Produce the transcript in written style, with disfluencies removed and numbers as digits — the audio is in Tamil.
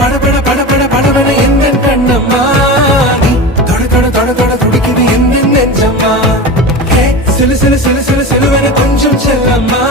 படபட படபட படபட எந்த கண்ணம்மா நீ தொட தொட தொட தொட துடிக்குது எந்த நெஞ்சம்மா ஹே சிலு சிலு சிலு சிலு சிலுவன கொஞ்சம் செல்லம்மா